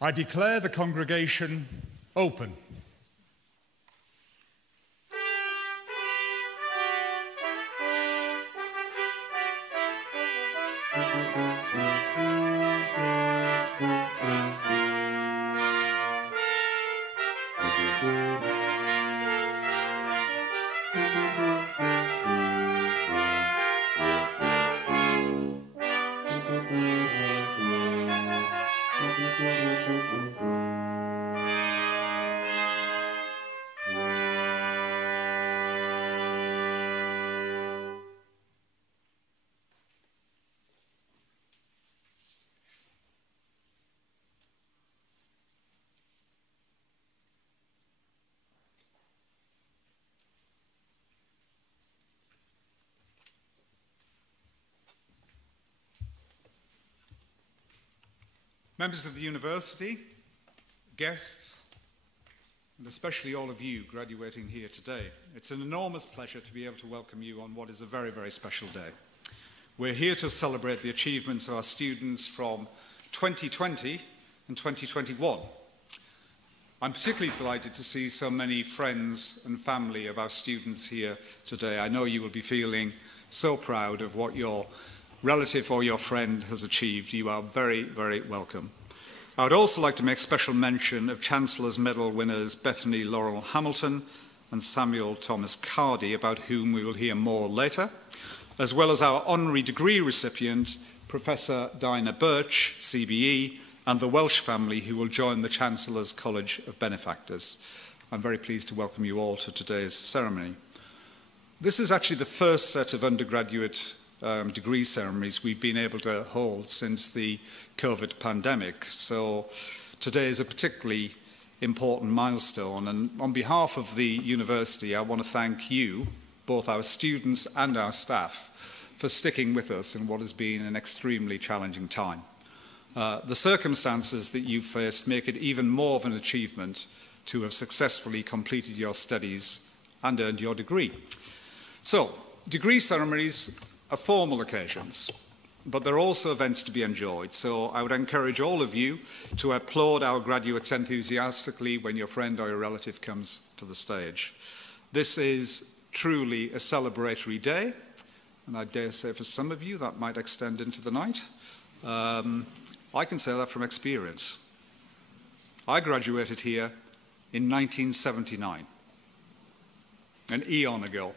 I declare the congregation open. Members of the university, guests, and especially all of you graduating here today, it's an enormous pleasure to be able to welcome you on what is a very, very special day. We're here to celebrate the achievements of our students from 2020 and 2021. I'm particularly delighted to see so many friends and family of our students here today. I know you will be feeling so proud of what your relative or your friend has achieved. You are very, very welcome. I would also like to make special mention of Chancellor's Medal winners Bethany Laurel Hamilton and Samuel Thomas Cardy, about whom we will hear more later, as well as our honorary degree recipient, Professor Dinah Birch, CBE, and the Welsh family who will join the Chancellor's College of Benefactors. I'm very pleased to welcome you all to today's ceremony. This is actually the first set of undergraduate degree ceremonies we've been able to hold since the COVID pandemic. So today is a particularly important milestone, and on behalf of the university, I want to thank you, both our students and our staff, for sticking with us in what has been an extremely challenging time. The circumstances that you've faced make it even more of an achievement to have successfully completed your studies and earned your degree. So, degree ceremonies are formal occasions, but they're also events to be enjoyed. So I would encourage all of you to applaud our graduates enthusiastically when your friend or your relative comes to the stage. This is truly a celebratory day, and I dare say for some of you that might extend into the night. I can say that from experience. I graduated here in 1979, an eon ago.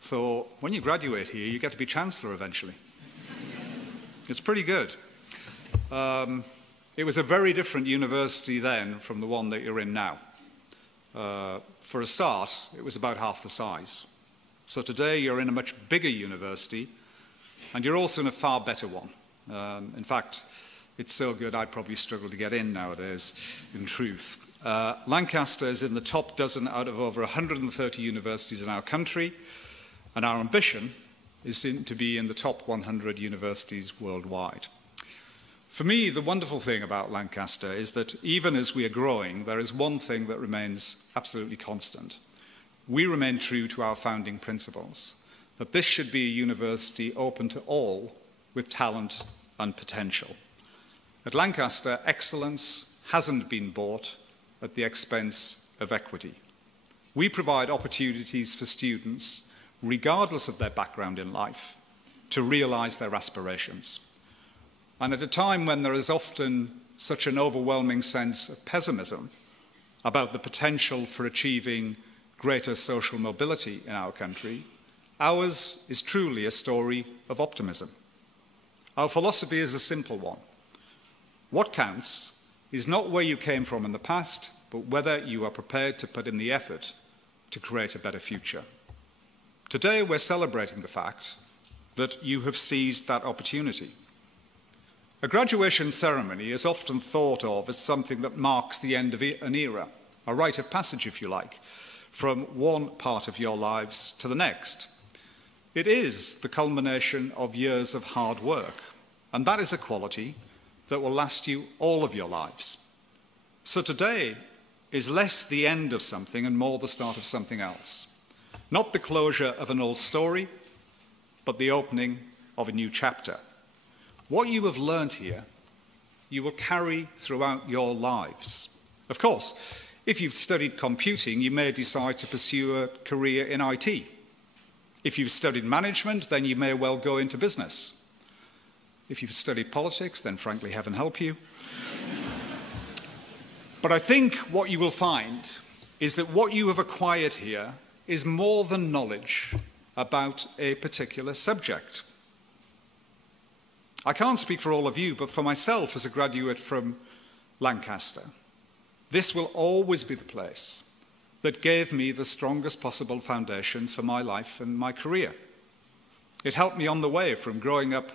So when you graduate here, you get to be Chancellor eventually. It's pretty good. It was a very different university then from the one that you're in now. For a start, it was about half the size. So today you're in a much bigger university, and you're also in a far better one. In fact, it's so good I'd probably struggle to get in nowadays, in truth. Lancaster is in the top dozen out of over 130 universities in our country, and our ambition is to be in the top 100 universities worldwide. For me, the wonderful thing about Lancaster is that even as we are growing, there is one thing that remains absolutely constant. We remain true to our founding principles, that this should be a university open to all with talent and potential. At Lancaster, excellence hasn't been bought at the expense of equity. We provide opportunities for students, regardless of their background in life, to realize their aspirations. And at a time when there is often such an overwhelming sense of pessimism about the potential for achieving greater social mobility in our country, ours is truly a story of optimism. Our philosophy is a simple one. What counts is not where you came from in the past, but whether you are prepared to put in the effort to create a better future. Today, we're celebrating the fact that you have seized that opportunity. A graduation ceremony is often thought of as something that marks the end of an era, a rite of passage, if you like, from one part of your lives to the next. It is the culmination of years of hard work, and that is a quality that will last you all of your lives. So today is less the end of something and more the start of something else. Not the closure of an old story, but the opening of a new chapter. What you have learned here, you will carry throughout your lives. Of course, if you've studied computing, you may decide to pursue a career in IT. If you've studied management, then you may well go into business. If you've studied politics, then frankly, heaven help you. But I think what you will find is that what you have acquired here is more than knowledge about a particular subject. I can't speak for all of you, but for myself as a graduate from Lancaster, this will always be the place that gave me the strongest possible foundations for my life and my career. It helped me on the way from growing up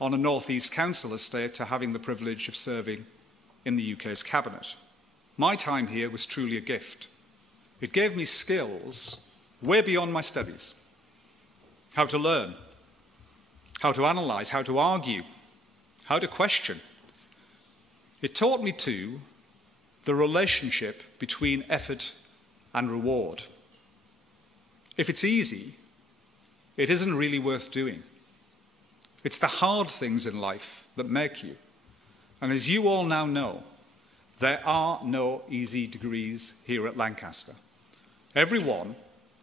on a North East Council estate to having the privilege of serving in the UK's cabinet. My time here was truly a gift. It gave me skills way beyond my studies. How to learn, how to analyze, how to argue, how to question. It taught me, too, the relationship between effort and reward. If it's easy, it isn't really worth doing. It's the hard things in life that make you. And as you all now know, there are no easy degrees here at Lancaster. Everyone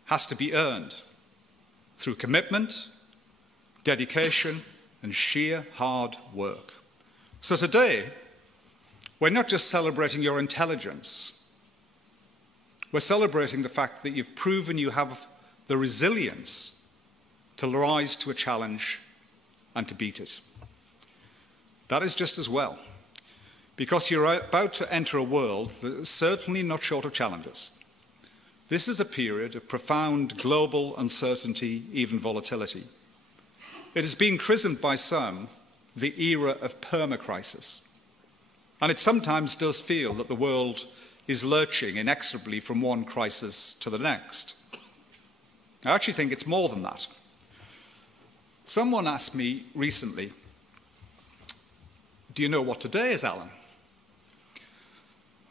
has to be earned through commitment, dedication, and sheer hard work. So today, we're not just celebrating your intelligence. We're celebrating the fact that you've proven you have the resilience to rise to a challenge and to beat it. That is just as well, because you're about to enter a world that is certainly not short of challenges. This is a period of profound global uncertainty, even volatility. It has been christened by some the era of perma-crisis. And it sometimes does feel that the world is lurching inexorably from one crisis to the next. I actually think it's more than that. Someone asked me recently, "Do you know what today is, Alan?"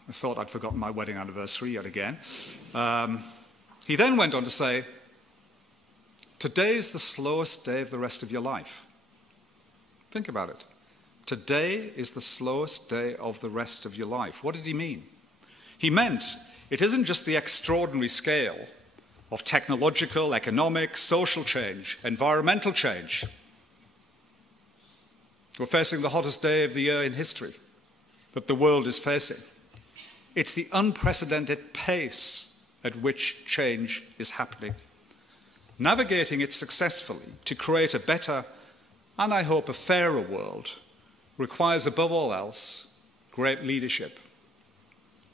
I thought I'd forgotten my wedding anniversary yet again. He then went on to say, "Today is the slowest day of the rest of your life." Think about it. Today is the slowest day of the rest of your life. What did he mean? He meant it isn't just the extraordinary scale of technological, economic, social change, environmental change. We're facing the hottest day of the year in history that the world is facing. It's the unprecedented pace at which change is happening. Navigating it successfully to create a better, and I hope a fairer world, requires above all else great leadership.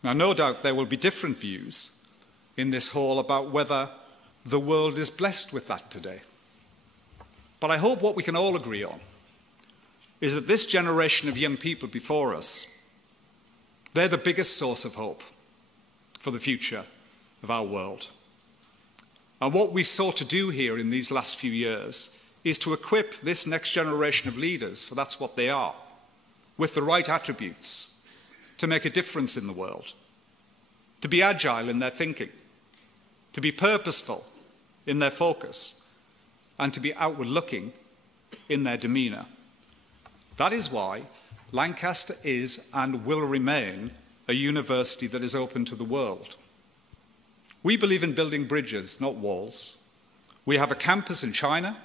Now, no doubt there will be different views in this hall about whether the world is blessed with that today. But I hope what we can all agree on is that this generation of young people before us They're the biggest source of hope for the future of our world. And what we sought to do here in these last few years is to equip this next generation of leaders, for that's what they are, with the right attributes to make a difference in the world, to be agile in their thinking, to be purposeful in their focus, and to be outward-looking in their demeanour. That is why Lancaster is and will remain a university that is open to the world. We believe in building bridges, not walls. We have a campus in China,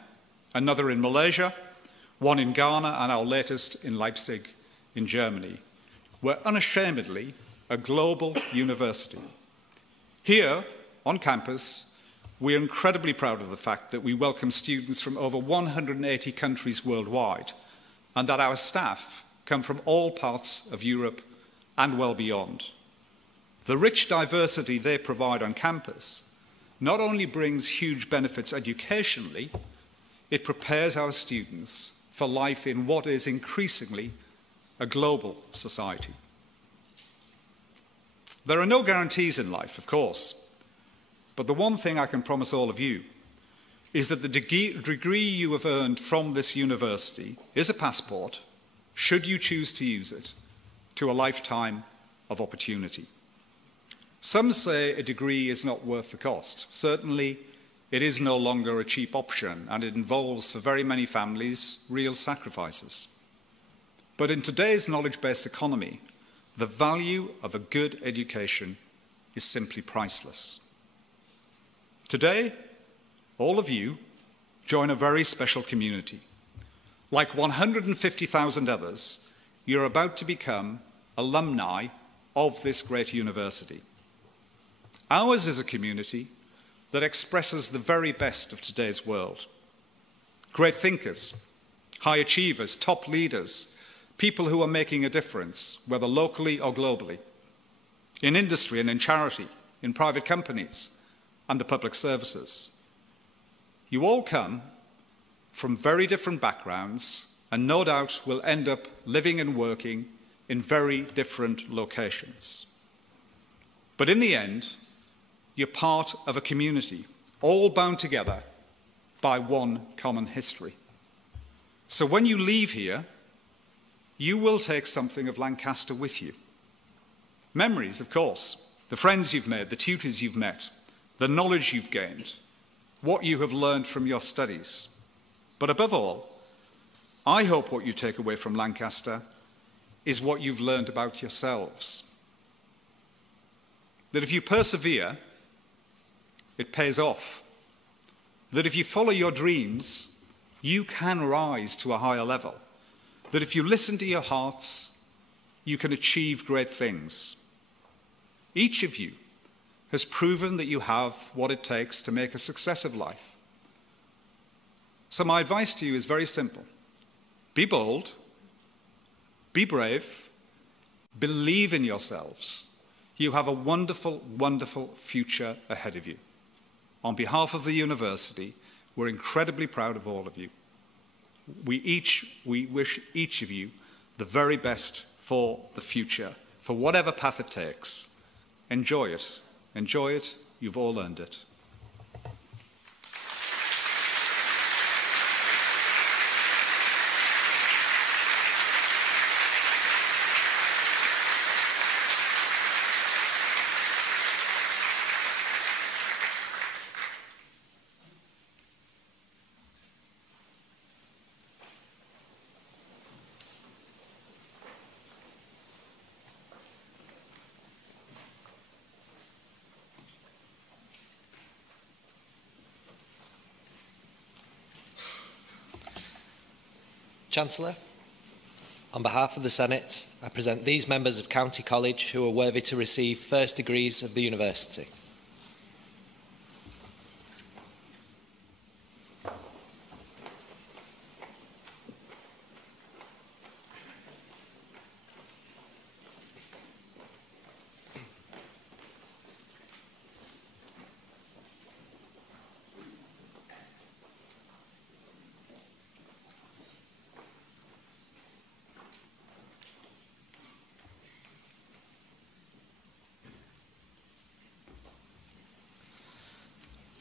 another in Malaysia, one in Ghana, and our latest in Leipzig in Germany. We're unashamedly a global university. Here, on campus, we're incredibly proud of the fact that we welcome students from over 180 countries worldwide, and that our staff come from all parts of Europe and well beyond. The rich diversity they provide on campus not only brings huge benefits educationally, it prepares our students for life in what is increasingly a global society. There are no guarantees in life, of course, but the one thing I can promise all of you is that the degree you have earned from this university is a passport, should you choose to use it, to a lifetime of opportunity. Some say a degree is not worth the cost. Certainly, it is no longer a cheap option, and it involves, for very many families, real sacrifices. But in today's knowledge-based economy, the value of a good education is simply priceless. Today, all of you join a very special community. Like 150,000 others, you're about to become alumni of this great university. Ours is a community that expresses the very best of today's world. Great thinkers, high achievers, top leaders, people who are making a difference, whether locally or globally, in industry and in charity, in private companies and the public services. You all come from very different backgrounds and no doubt will end up living and working in very different locations. But in the end, you're part of a community, all bound together by one common history. So when you leave here, you will take something of Lancaster with you. Memories, of course, the friends you've made, the tutors you've met, the knowledge you've gained, what you have learned from your studies. But above all, I hope what you take away from Lancaster is what you've learned about yourselves. That if you persevere, it pays off. That if you follow your dreams, you can rise to a higher level. That if you listen to your hearts, you can achieve great things. Each of you has proven that you have what it takes to make a success of life. So my advice to you is very simple. Be bold, be brave, believe in yourselves. You have a wonderful, wonderful future ahead of you. On behalf of the university, we're incredibly proud of all of you. We wish each of you the very best for the future, for whatever path it takes. Enjoy it. Enjoy it. You've all earned it. Chancellor, on behalf of the Senate, I present these members of County College who are worthy to receive first degrees of the university.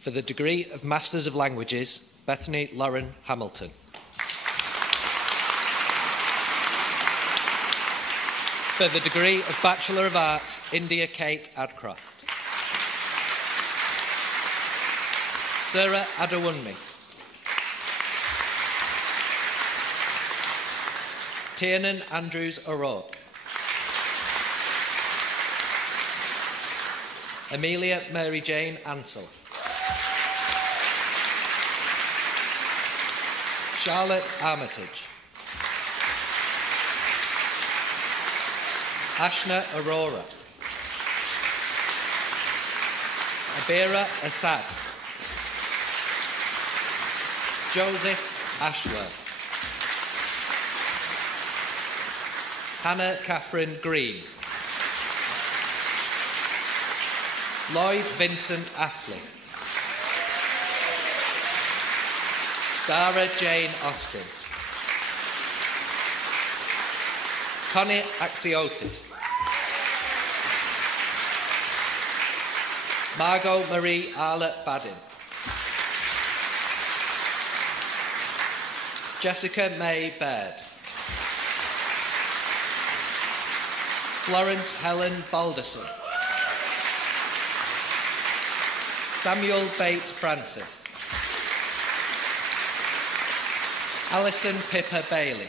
For the degree of Masters of Languages, Bethany Lauren Hamilton. For the degree of Bachelor of Arts, India Kate Adcroft. Sarah Adewunmi. Tiernan Andrews O'Rourke. Amelia Mary Jane Ansell. Charlotte Armitage. Ashna Aurora. Abira Assad. Joseph Ashworth. Hannah Catherine Green. Lloyd Vincent Astley. Dara Jane Austin. Connie Axiotis. Margot Marie Arlett Badin. Jessica May Baird. Florence Helen Balderson. Samuel Bates Francis. Alison Pippa Bailey.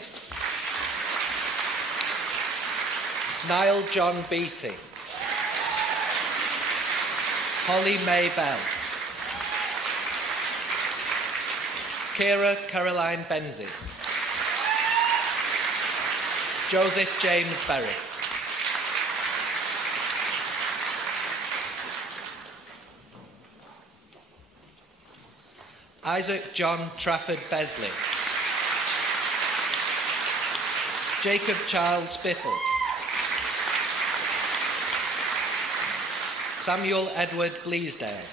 Niall John Beattie. Holly May Bell. Kira Caroline Benzie. Joseph James Berry. Isaac John Trafford Besley. Jacob Charles Spiffle. Samuel Edward Bleasdale.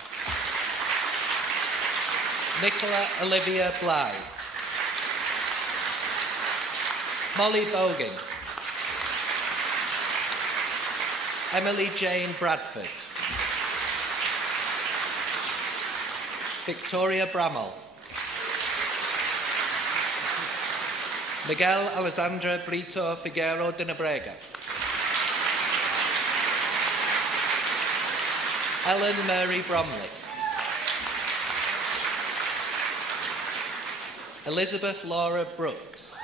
Nicola Olivia Bly. Molly Bogan. Emily Jane Bradford. Victoria Bramall. Miguel Alexandra Brito Figueroa de Nobrega. Ellen Mary Bromley. Elizabeth Laura Brooks.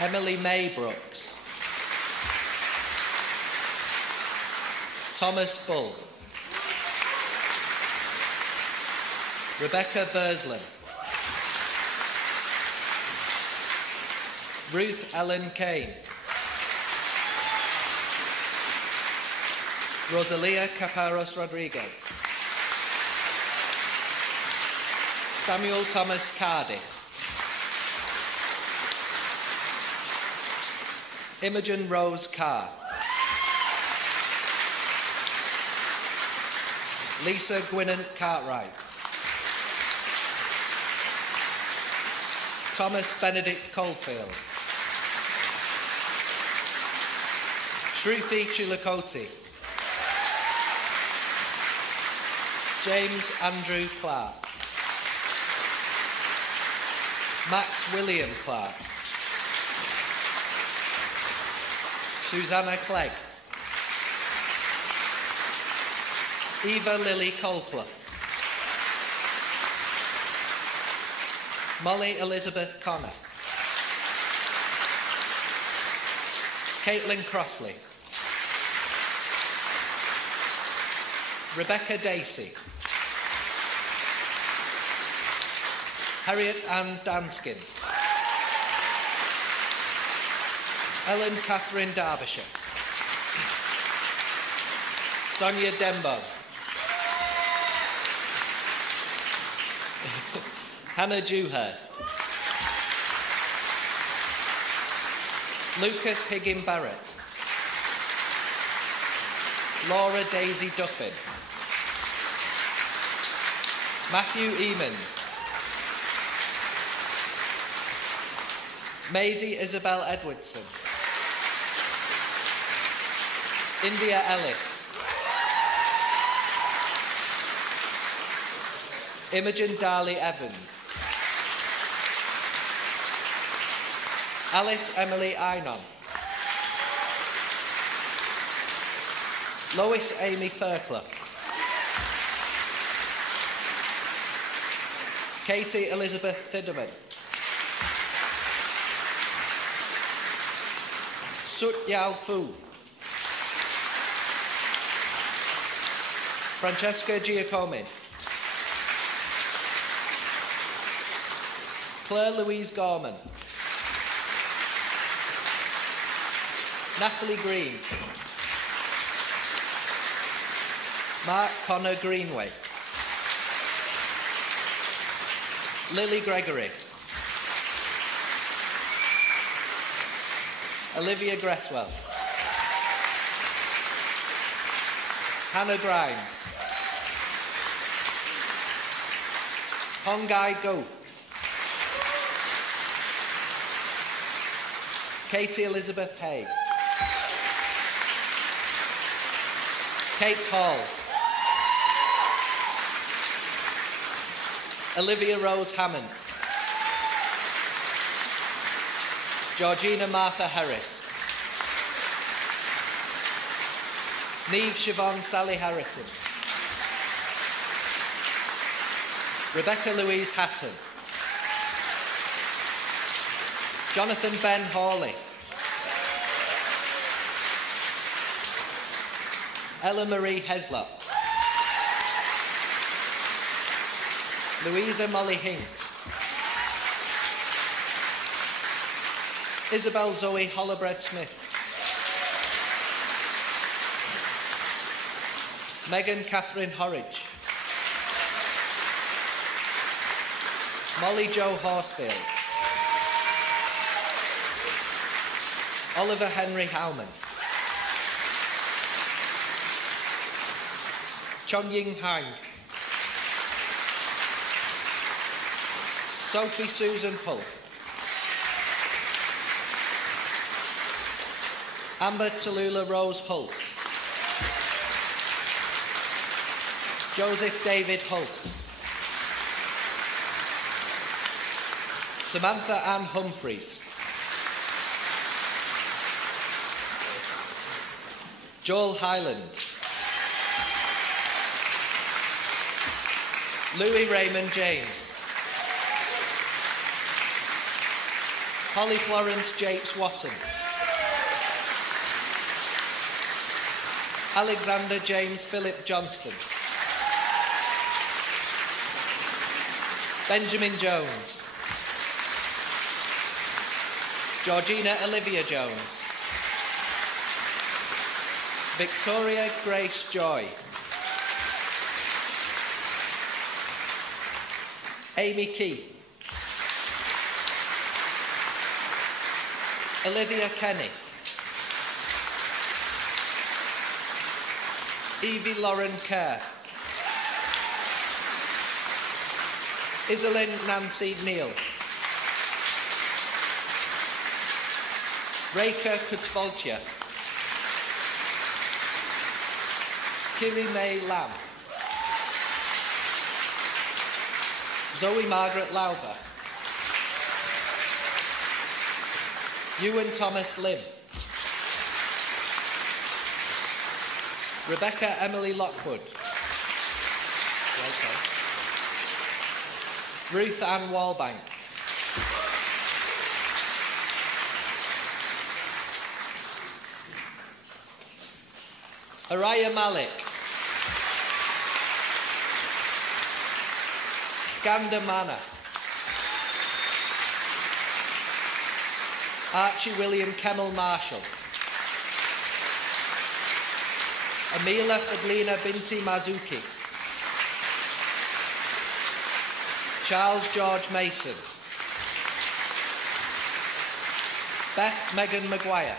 Emily May Brooks. Thomas Bull. Rebecca Burslem. Ruth Ellen Kane. Rosalia Caparros Rodriguez. Samuel Thomas Cardy. Imogen Rose Carr. Lisa Gwynant Cartwright. Thomas Benedict Caulfield. Shruti Chilakoti. James Andrew Clark. Max William Clark. Susanna Clegg. Eva Lily Colclough. Molly Elizabeth Connor. Caitlin Crossley. Rebecca Dacey. Harriet Ann Danskin. Ellen Catherine Derbyshire. Sonia Dembo. Hannah Dewhurst. Lucas Higgin Barrett. Laura Daisy Duffin. Matthew Eamons. Maisie Isabel Edwardson. India Ellis. Imogen Darley Evans. Alice Emily Einon. Lois Amy Fairclough. Katie Elizabeth Thiderman. Sut Yao Fu. Francesca Giacomin. Claire Louise Gorman. Natalie Green. Mark Connor Greenway. Lily Gregory. Olivia Gresswell. Hannah Grimes. Hongai Go. Katie Elizabeth Hay. Kate Hall. Olivia Rose Hammond. Georgina Martha Harris. Neve Siobhan Sally Harrison. Rebecca Louise Hatton. Jonathan Ben Hawley. Ella Marie Heslop. Louisa Molly Hinks. Isabel Zoe Hollowbread Smith. Megan Catherine Horridge. Molly Jo Horsfield. Oliver Henry Howman. Chong Ying Hang. Sophie Susan Hull. Amber Tallulah Rose Hull. Joseph David Hull. Samantha Ann Humphreys. Joel Highland. Louis Raymond James. Holly Florence Japes Watton. Alexander James Philip Johnston. Benjamin Jones. Georgina Olivia Jones. Victoria Grace Joy. Amy Keith. Olivia Kenny. Evie Lauren Kerr. Iselin Nancy Neal. Reka Kutvolcha. Kiri May Lamb. Zoe Margaret Lowther. Ewan Thomas Lim. Rebecca Emily Lockwood. Okay. Ruth Ann Walbank. Araya Malik. Skanda Manor. Archie William Kemmel Marshall. Amila Fadlina Binti Mazuki. Charles George Mason. Beth Megan Maguire.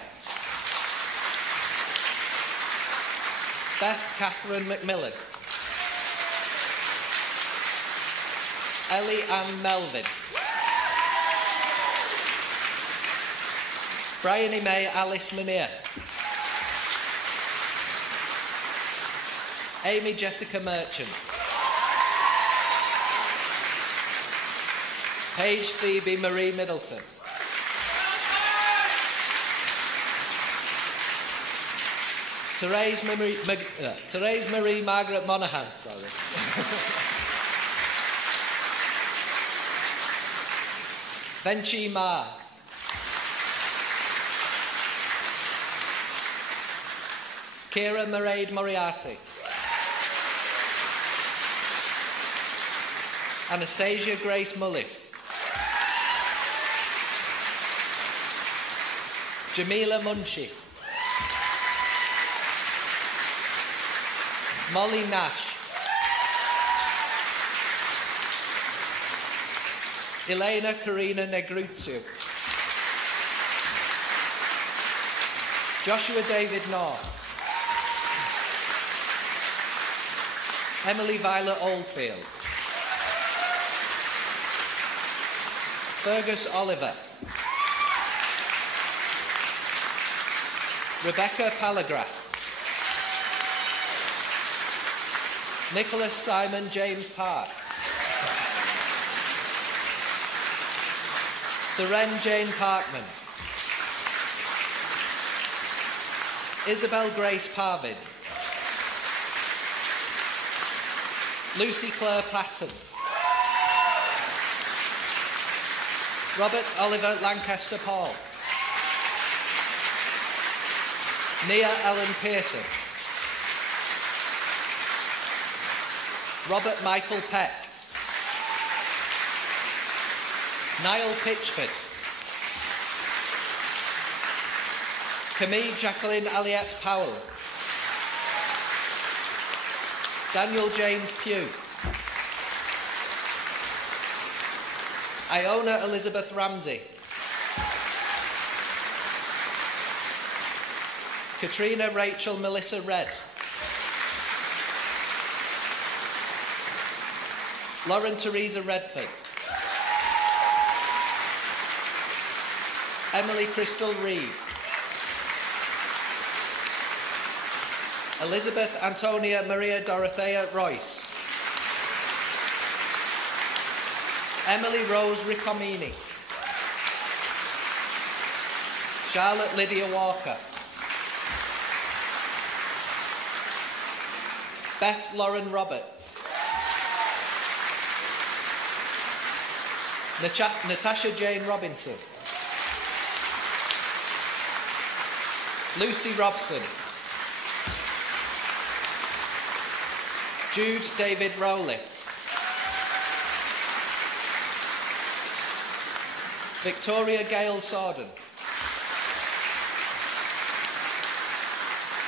Beth Catherine McMillan. Ellie Ann Melvin. Bryony May Alice Muneer. Amy Jessica Merchant. Paige Phoebe Marie Middleton. Therese Marie Margaret Monaghan, sorry. Venchi Ma. Kira Mairead Moriarty. Anastasia Grace Mullis. Jamila Munshi. Molly Nash. Elena Karina Negruzio. Joshua David North. Emily Violet Oldfield. Fergus Oliver. Rebecca Palagras. Nicholas Simon James Park. Seren Jane Parkman. Isabel Grace Parvin. Lucy Claire Patton. Robert Oliver Lancaster Paul. Nia Ellen Pearson. Robert Michael Peck. Niall Pitchford. Camille Jacqueline Aliette Powell. Daniel James Pugh. Iona Elizabeth Ramsey. Katrina Rachel Melissa Red. Lauren Teresa Redford. Emily Crystal Reed. Elizabeth Antonia Maria Dorothea Royce. Emily Rose Riccomini. Charlotte Lydia Walker. Beth Lauren Roberts. Natasha Jane Robinson. Lucy Robson. Jude David Rowley. Victoria Gale Sorden.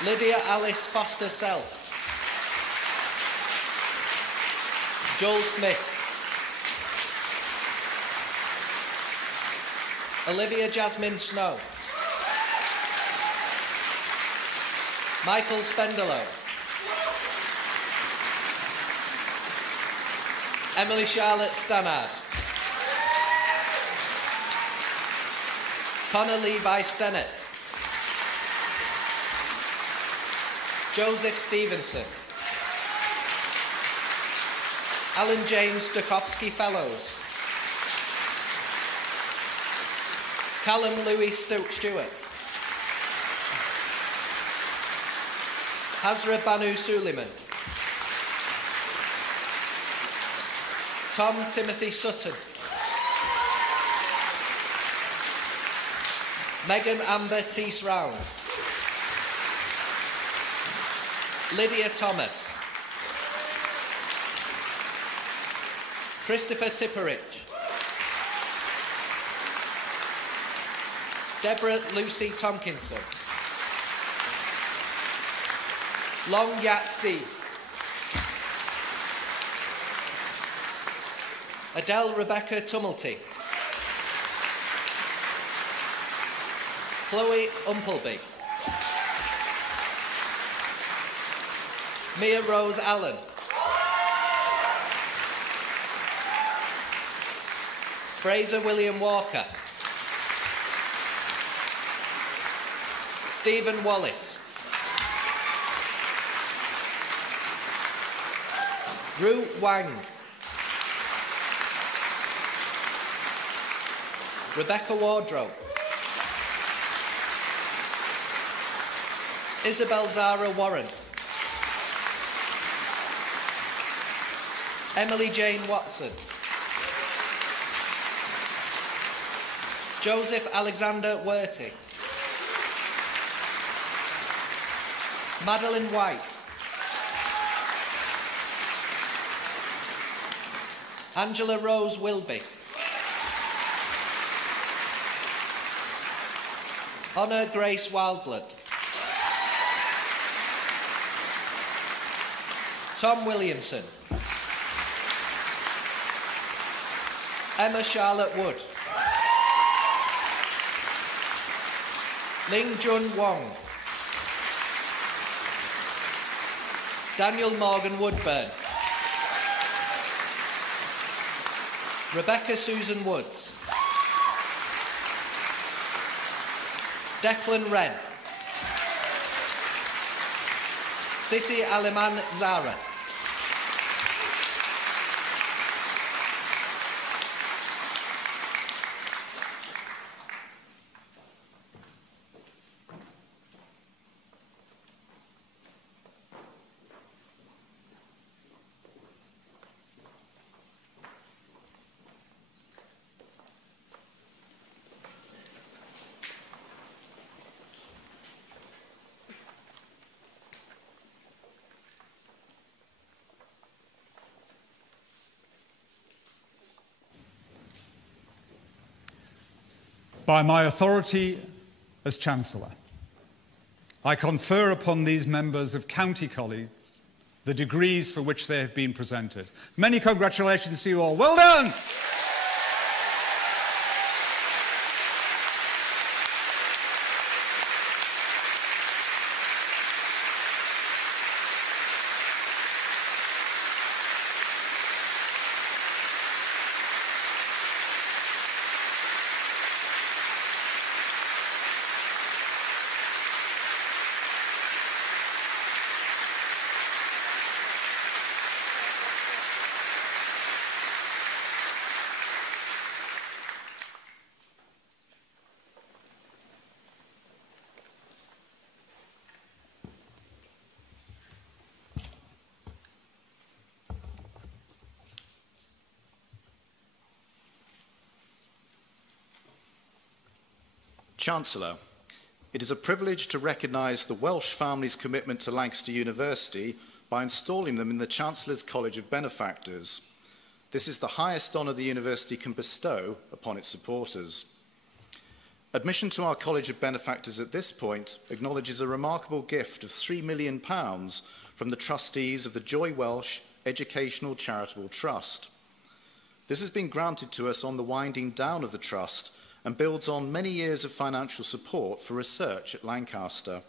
Lydia Alice Foster Self. Joel Smith. Olivia Jasmine Snow. Michael Spendelow. Emily Charlotte Stannard. Connor Levi Stennett. Joseph Stevenson. Alan James Stokowski Fellows. Callum Louis Stewart. Hazra Banu Suleiman. Tom Timothy Sutton. Megan Amber Teese Round. Lydia Thomas. Christopher Tipperich. Deborah Lucy Tomkinson. Long Yat Si. Adele Rebecca Tumulty. Chloe Umpleby. Mia Rose Allen. Fraser William Walker. Stephen Wallace. Ru Wang. Rebecca Wardrobe. Isabel Zara Warren. Emily Jane Watson. Joseph Alexander Werty. Madeline White. Angela Rose Wilby. Honor Grace Wildblood. Tom Williamson. Emma Charlotte Wood. Ling Jun Wong. Daniel Morgan Woodburn. Rebecca Susan Woods. Declan Wren. Siti Aliman Zara. By my authority as Chancellor, I confer upon these members of County College the degrees for which they have been presented. Many congratulations to you all. Well done! Chancellor, it is a privilege to recognise the Welsh family's commitment to Lancaster University by installing them in the Chancellor's College of Benefactors. This is the highest honour the university can bestow upon its supporters. Admission to our College of Benefactors at this point acknowledges a remarkable gift of £3 million from the trustees of the Joy Welsh Educational Charitable Trust. This has been granted to us on the winding down of the trust and builds on many years of financial support for research at Lancaster.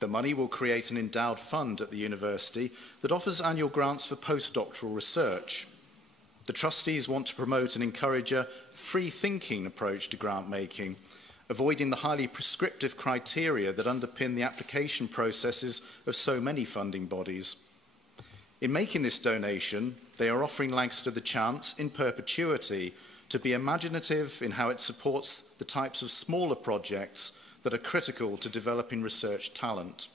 The money will create an endowed fund at the university that offers annual grants for postdoctoral research. The trustees want to promote and encourage a free-thinking approach to grant making, avoiding the highly prescriptive criteria that underpin the application processes of so many funding bodies. In making this donation, they are offering Lancaster the chance, in perpetuity, to be imaginative in how it supports the types of smaller projects that are critical to developing research talent.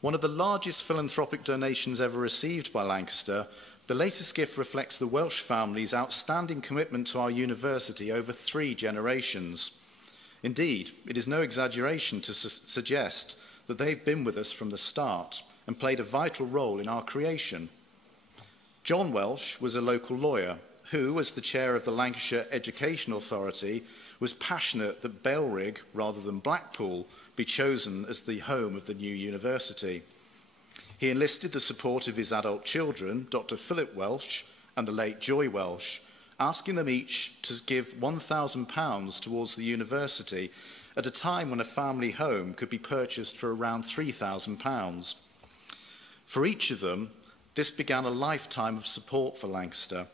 One of the largest philanthropic donations ever received by Lancaster, the latest gift reflects the Welsh family's outstanding commitment to our university over 3 generations. Indeed, it is no exaggeration to suggest that they've been with us from the start and played a vital role in our creation. John Welsh was a local lawyer who, as the chair of the Lancashire Education Authority, was passionate that Belrig, rather than Blackpool, be chosen as the home of the new university. He enlisted the support of his adult children, Dr. Philip Welsh and the late Joy Welsh, asking them each to give £1,000 towards the university at a time when a family home could be purchased for around £3,000. For each of them, this began a lifetime of support for Lancaster.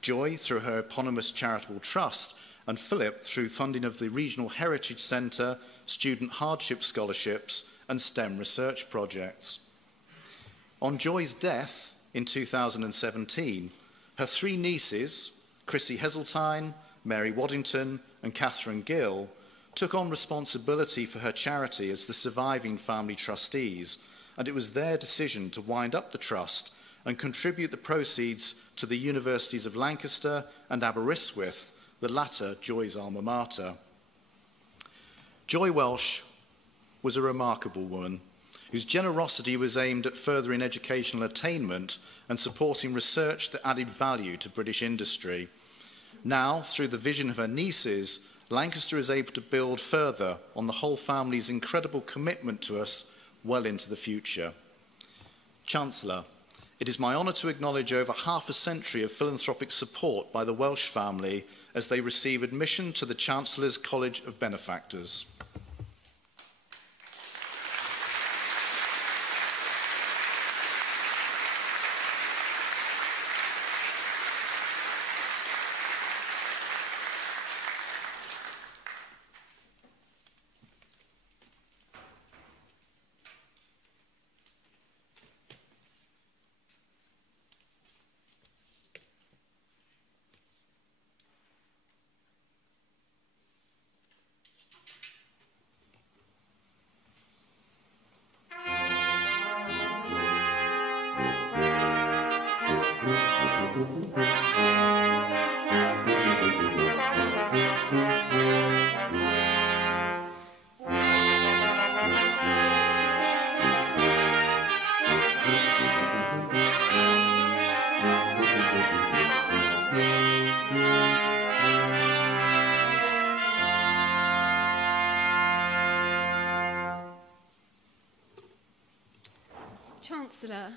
Joy through her eponymous charitable trust, and Philip through funding of the Regional Heritage Centre, student hardship scholarships and STEM research projects. On Joy's death in 2017, her 3 nieces, Chrissy Heseltine, Mary Waddington and Catherine Gill, took on responsibility for her charity as the surviving family trustees, and it was their decision to wind up the trust and contribute the proceeds to the universities of Lancaster and Aberystwyth, the latter Joy's alma mater. Joy Welsh was a remarkable woman whose generosity was aimed at furthering educational attainment and supporting research that added value to British industry. Now, through the vision of her nieces, Lancaster is able to build further on the whole family's incredible commitment to us well into the future. Chancellor, it is my honour to acknowledge over half a century of philanthropic support by the Welsh family as they receive admission to the Chancellor's College of Benefactors. Chancellor,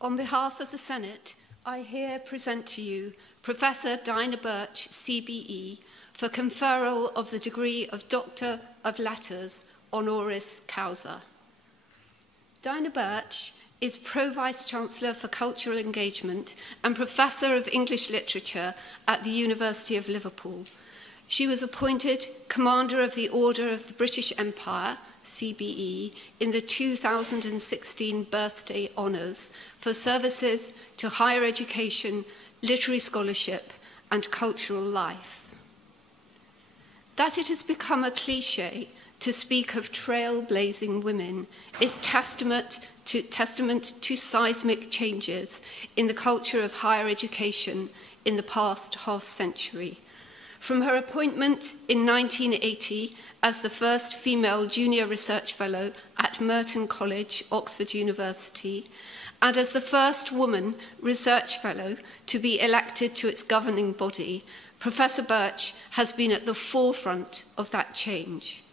on behalf of the Senate, I here present to you Professor Dinah Birch, CBE, for conferral of the degree of Doctor of Letters, honoris causa. Dinah Birch is Pro-Vice-Chancellor for Cultural Engagement and Professor of English Literature at the University of Liverpool. She was appointed Commander of the Order of the British Empire, CBE, in the 2016 birthday honours for services to higher education, literary scholarship and cultural life. That it has become a cliché to speak of trailblazing women is testament to seismic changes in the culture of higher education in the past half-century. From her appointment in 1980 as the first female junior research fellow at Merton College, Oxford University, and as the first woman research fellow to be elected to its governing body, Professor Birch has been at the forefront of that change.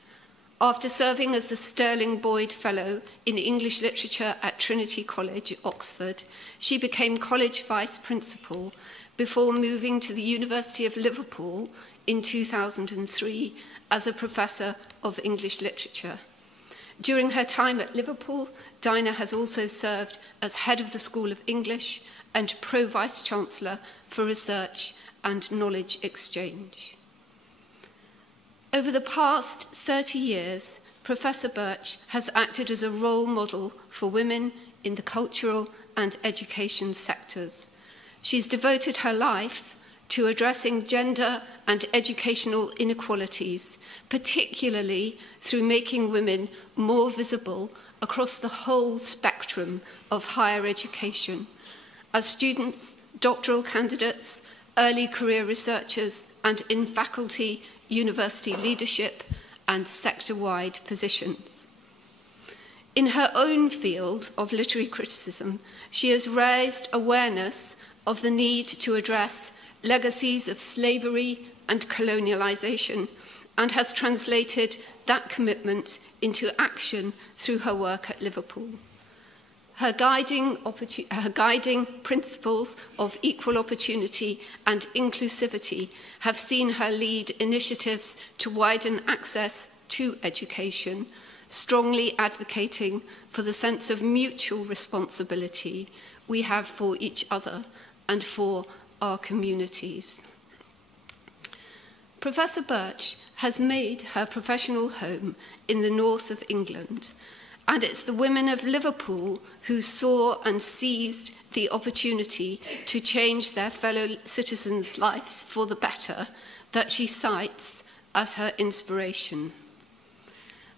After serving as the Sterling Boyd Fellow in English Literature at Trinity College, Oxford, she became college vice principal before moving to the University of Liverpool in 2003 as a professor of English literature. During her time at Liverpool, Dinah has also served as head of the School of English and Pro-Vice-Chancellor for Research and Knowledge Exchange. Over the past 30 years, Professor Birch has acted as a role model for women in the cultural and education sectors. She's devoted her life to addressing gender and educational inequalities, particularly through making women more visible across the whole spectrum of higher education, as students, doctoral candidates, early career researchers, and in faculty, university leadership, and sector-wide positions. In her own field of literary criticism, she has raised awareness of the need to address legacies of slavery and colonialization, and has translated that commitment into action through her work at Liverpool. Her guiding principles of equal opportunity and inclusivity have seen her lead initiatives to widen access to education, strongly advocating for the sense of mutual responsibility we have for each other and for our communities. Professor Birch has made her professional home in the north of England, and it's the women of Liverpool who saw and seized the opportunity to change their fellow citizens' lives for the better that she cites as her inspiration.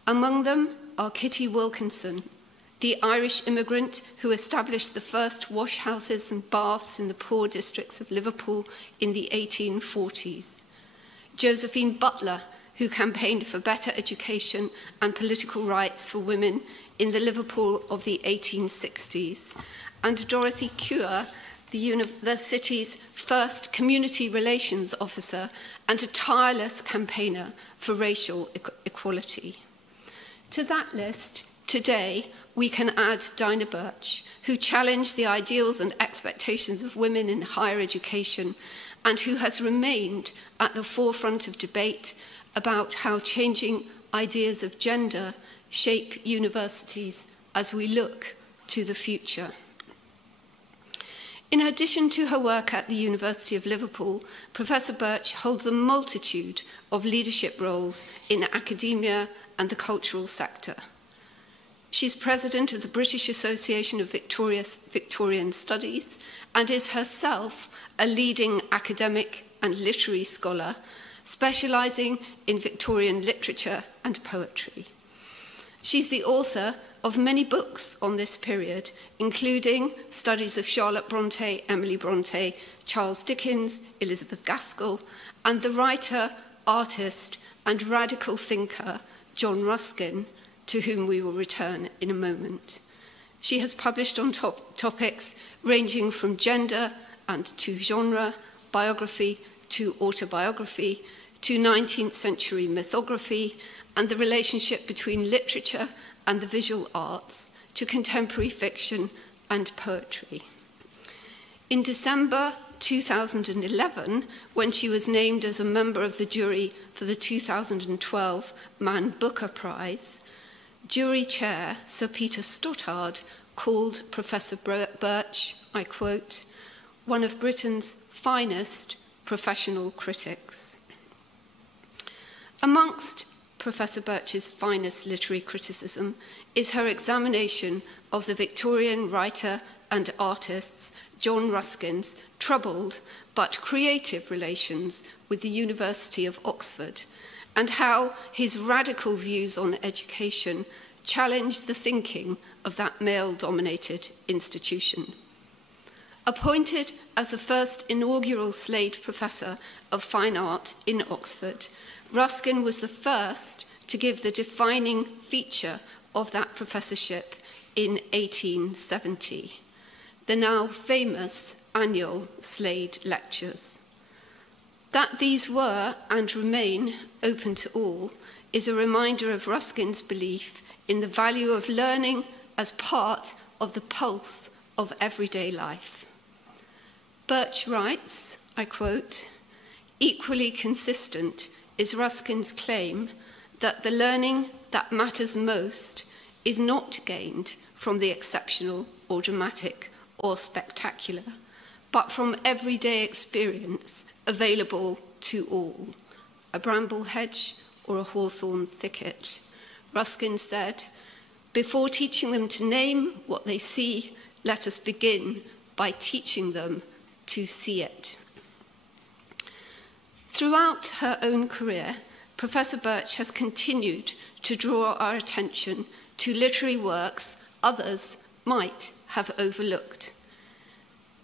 Among them are Kitty Wilkinson, the Irish immigrant who established the first wash houses and baths in the poor districts of Liverpool in the 1840s. Josephine Butler, who campaigned for better education and political rights for women in the Liverpool of the 1860s. And Dorothy Cure, the city's first community relations officer and a tireless campaigner for racial equality. To that list, today, we can add Dinah Birch, who challenged the ideals and expectations of women in higher education and who has remained at the forefront of debate about how changing ideas of gender shape universities as we look to the future. In addition to her work at the University of Liverpool, Professor Birch holds a multitude of leadership roles in academia and the cultural sector. She's president of the British Association of Victorian Studies and is herself a leading academic and literary scholar, specializing in Victorian literature and poetry. She's the author of many books on this period, including studies of Charlotte Bronte, Emily Bronte, Charles Dickens, Elizabeth Gaskell, and the writer, artist, and radical thinker John Ruskin, to whom we will return in a moment. She has published on topics ranging from gender and to genre, biography to autobiography, to 19th century mythography, and the relationship between literature and the visual arts, to contemporary fiction and poetry. In December 2011, when she was named as a member of the jury for the 2012 Man Booker Prize, jury chair Sir Peter Stothard called Professor Birch, I quote, one of Britain's finest professional critics. Amongst Professor Birch's finest literary criticism is her examination of the Victorian writer and artist John Ruskin's troubled but creative relations with the University of Oxford, and how his radical views on education challenged the thinking of that male-dominated institution. Appointed as the first inaugural Slade Professor of Fine Art in Oxford, Ruskin was the first to give the defining feature of that professorship in 1870, the now famous annual Slade Lectures. That these were and remain open to all is a reminder of Ruskin's belief in the value of learning as part of the pulse of everyday life. Birch writes, I quote, equally consistent is Ruskin's claim that the learning that matters most is not gained from the exceptional or dramatic or spectacular, but from everyday experience available to all, a bramble hedge or a hawthorn thicket. Ruskin said, before teaching them to name what they see, let us begin by teaching them to see it. Throughout her own career, Professor Birch has continued to draw our attention to literary works others might have overlooked.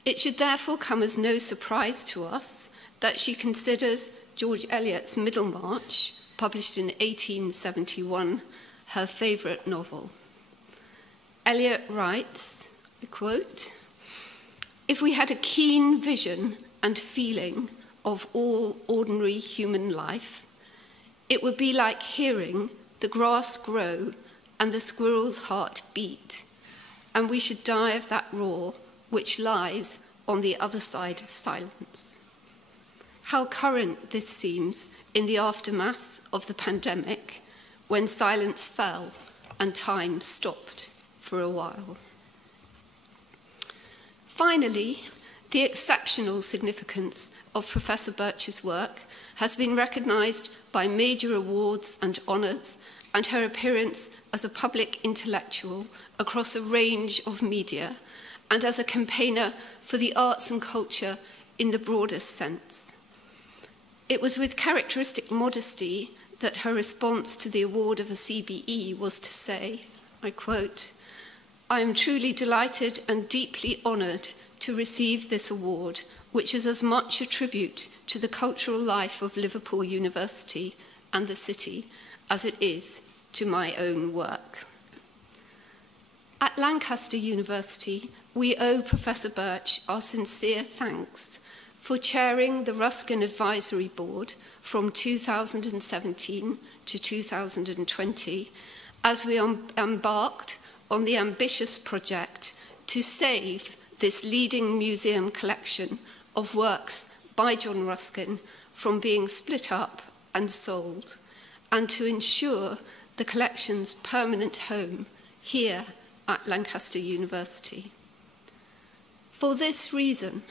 It should therefore come as no surprise to us that she considers George Eliot's Middlemarch, published in 1871, her favourite novel. Eliot writes, I quote, if we had a keen vision and feeling of all ordinary human life, it would be like hearing the grass grow and the squirrel's heart beat, and we should die of that roar which lies on the other side of silence. How current this seems in the aftermath of the pandemic, when silence fell and time stopped for a while. Finally, the exceptional significance of Professor Birch's work has been recognised by major awards and honours, and her appearance as a public intellectual across a range of media, and as a campaigner for the arts and culture in the broadest sense. It was with characteristic modesty that her response to the award of a CBE was to say, I quote, "I am truly delighted and deeply honoured to receive this award, which is as much a tribute to the cultural life of Liverpool University and the city as it is to my own work." At Lancaster University, we owe Professor Birch our sincere thanks for chairing the Ruskin Advisory Board from 2017 to 2020 as we embarked on the ambitious project to save this leading museum collection of works by John Ruskin from being split up and sold, and to ensure the collection's permanent home here at Lancaster University. For this reason,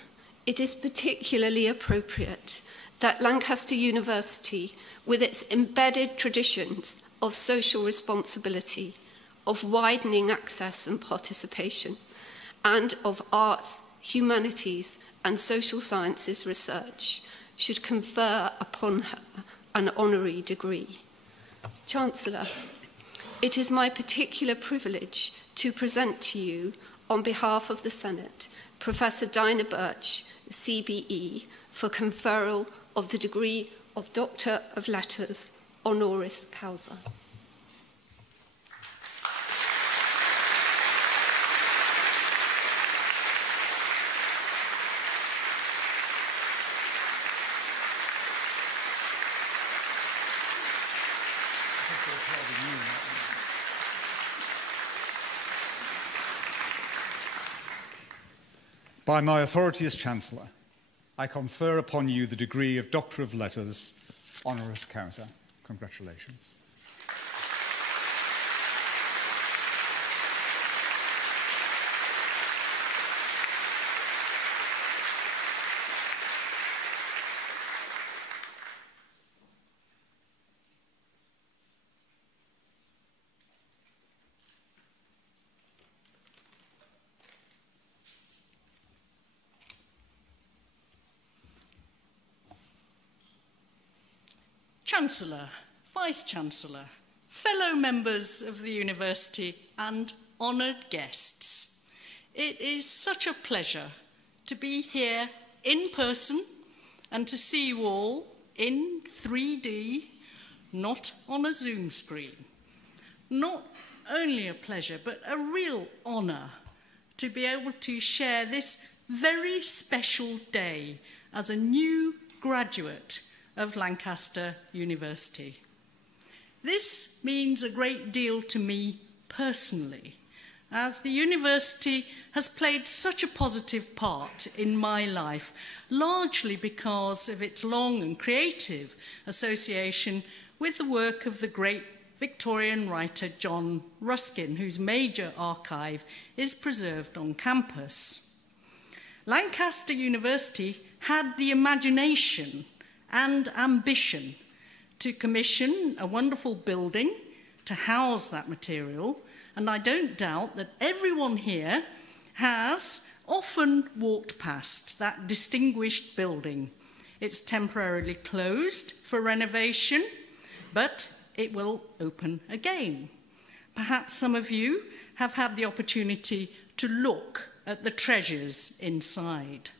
it is particularly appropriate that Lancaster University, with its embedded traditions of social responsibility, of widening access and participation, and of arts, humanities, and social sciences research, should confer upon her an honorary degree. Chancellor, it is my particular privilege to present to you, on behalf of the Senate, Professor Dinah Birch, CBE, for conferral of the degree of Doctor of Letters, honoris causa. By my authority as Chancellor, I confer upon you the degree of Doctor of Letters, honoris causa. Congratulations. Chancellor, Vice-Chancellor, fellow members of the University and honoured guests, it is such a pleasure to be here in person and to see you all in 3D, not on a Zoom screen. Not only a pleasure, but a real honour to be able to share this very special day as a new graduate of Lancaster University. This means a great deal to me personally, as the university has played such a positive part in my life, largely because of its long and creative association with the work of the great Victorian writer John Ruskin, whose major archive is preserved on campus. Lancaster University had the imagination and ambition to commission a wonderful building to house that material, and I don't doubt that everyone here has often walked past that distinguished building. It's temporarily closed for renovation, but it will open again. Perhaps some of you have had the opportunity to look at the treasures inside.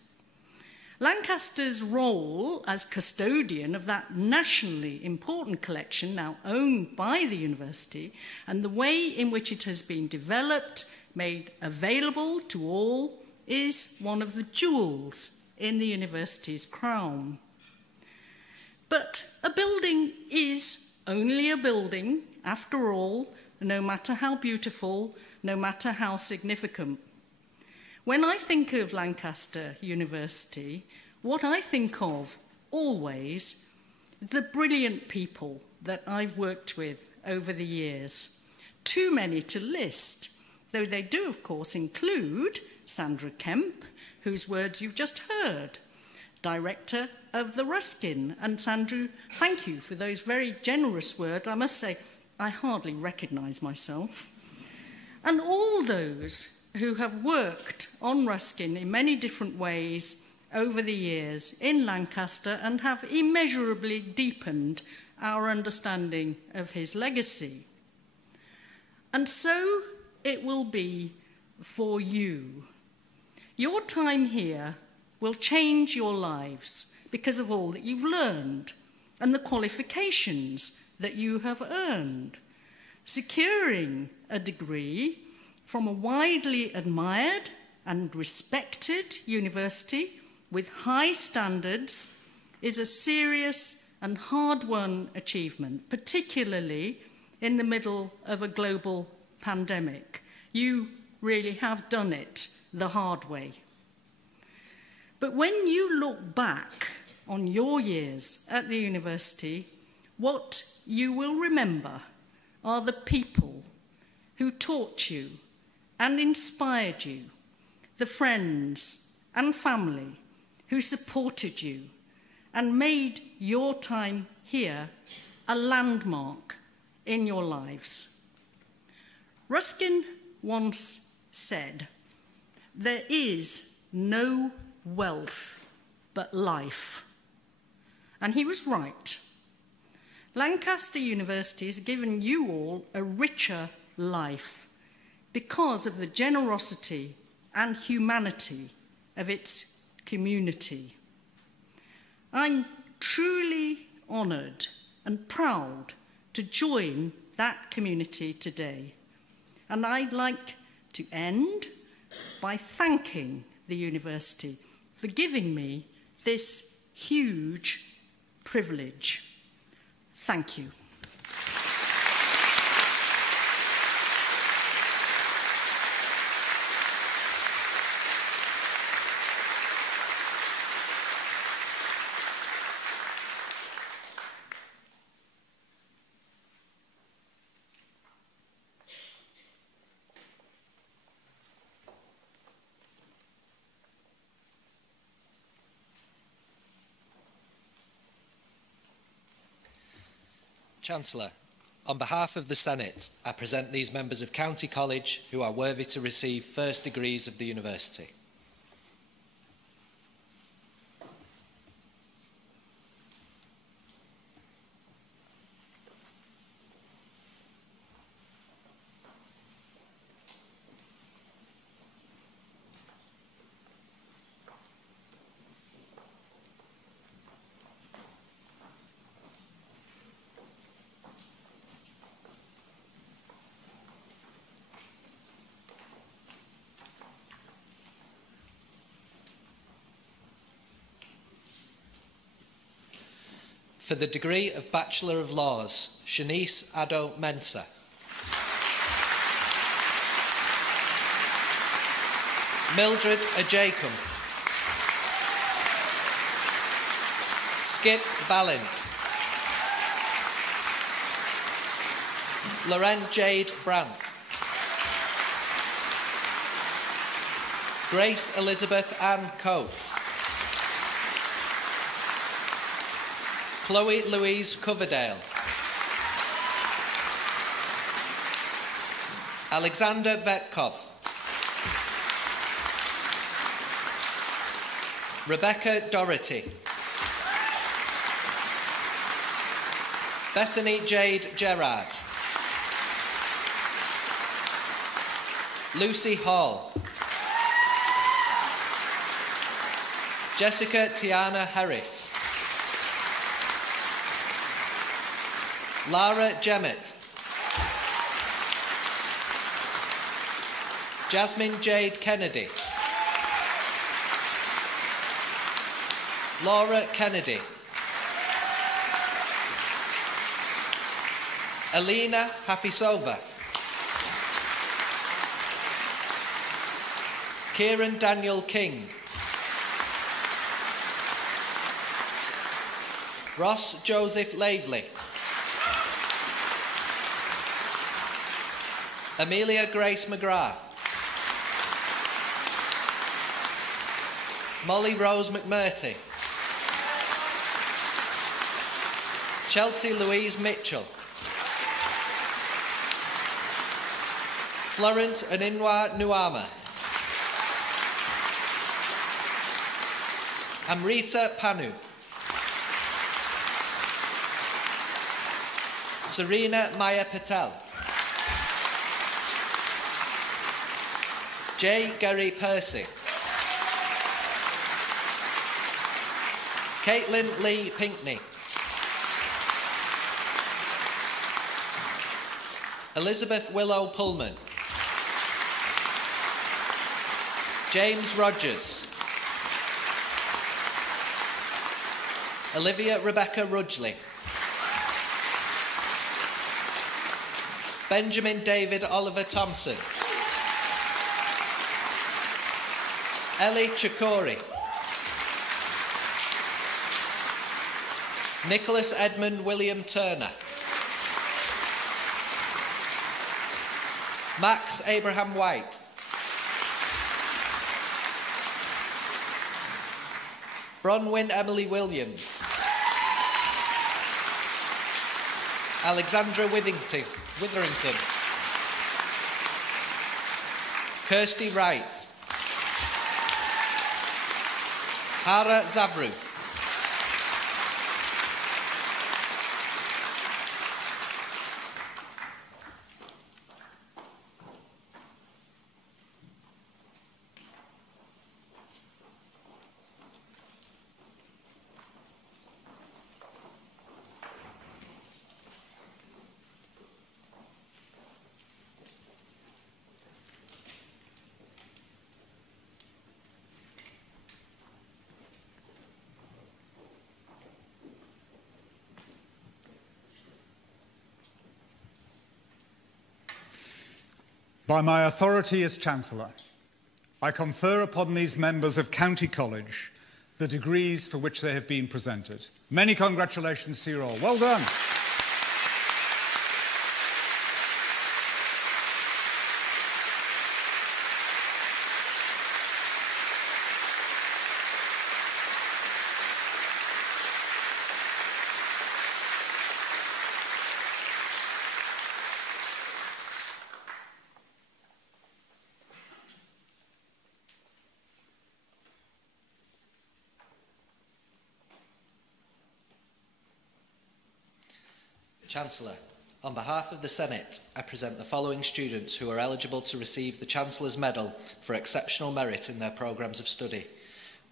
Lancaster's role as custodian of that nationally important collection now owned by the university, and the way in which it has been developed, made available to all, is one of the jewels in the university's crown. But a building is only a building, after all, no matter how beautiful, no matter how significant. When I think of Lancaster University, what I think of always, the brilliant people that I've worked with over the years. Too many to list, though they do, of course, include Sandra Kemp, whose words you've just heard, director of the Ruskin. And Sandra, thank you for those very generous words. I must say, I hardly recognise myself. And all those who have worked on Ruskin in many different ways over the years in Lancaster and have immeasurably deepened our understanding of his legacy. And so it will be for you. Your time here will change your lives because of all that you've learned and the qualifications that you have earned. Securing a degree from a widely admired and respected university with high standards is a serious and hard-won achievement, particularly in the middle of a global pandemic. You really have done it the hard way. But when you look back on your years at the university, what you will remember are the people who taught you and inspired you, the friends and family who supported you and made your time here a landmark in your lives. Ruskin once said, "There is no wealth but life." And he was right. Lancaster University has given you all a richer life because of the generosity and humanity of its community. I'm truly honoured and proud to join that community today. And I'd like to end by thanking the university for giving me this huge privilege. Thank you. Chancellor, on behalf of the Senate, I present these members of County College who are worthy to receive first degrees of the university. For the degree of Bachelor of Laws, Shanice Addo Mensah. Mildred Ajacum. Skip Ballant. Loren Jade Brandt. Grace Elizabeth Ann Coates. Chloe Louise Coverdale. Alexander Vetkov. Rebecca Doherty. Bethany Jade Gerard. Lucy Hall. Jessica Tiana Harris. Lara Jemmett. Jasmine Jade Kennedy. Laura Kennedy. Alina Hafisova. Kieran Daniel King. Ross Joseph Laveley. Amelia Grace McGrath. Molly Rose McMurty. Chelsea Louise Mitchell. Florence Aninwa Nuama. Amrita Panu. Serena Maya Patel. J. Gary Percy. Caitlin Lee Pinkney. Elizabeth Willow Pullman. James Rogers. Olivia Rebecca Rudgley. Benjamin David Oliver Thompson. Ellie Chakori. Nicholas Edmund William Turner. Max Abraham White. Bronwyn Emily Williams. Alexandra Witherington. Kirsty Wright. Hara Zavru. By my authority as Chancellor, I confer upon these members of County College the degrees for which they have been presented. Many congratulations to you all. Well done. Chancellor, on behalf of the Senate, I present the following students who are eligible to receive the Chancellor's Medal for exceptional merit in their programmes of study: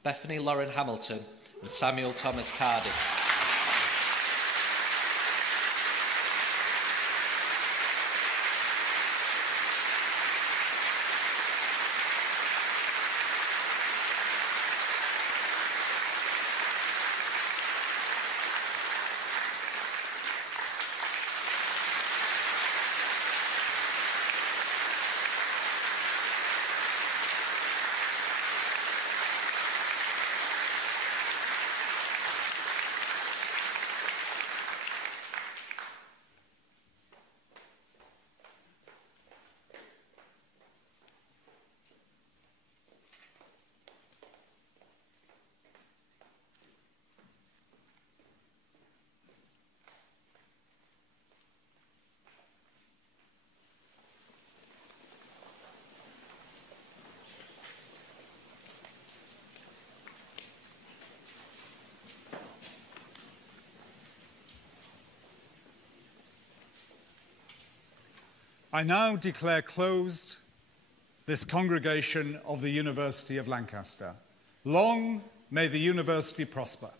Bethany Lauren Hamilton and Samuel Thomas Cardiff. I now declare closed this congregation of the University of Lancaster. Long may the university prosper.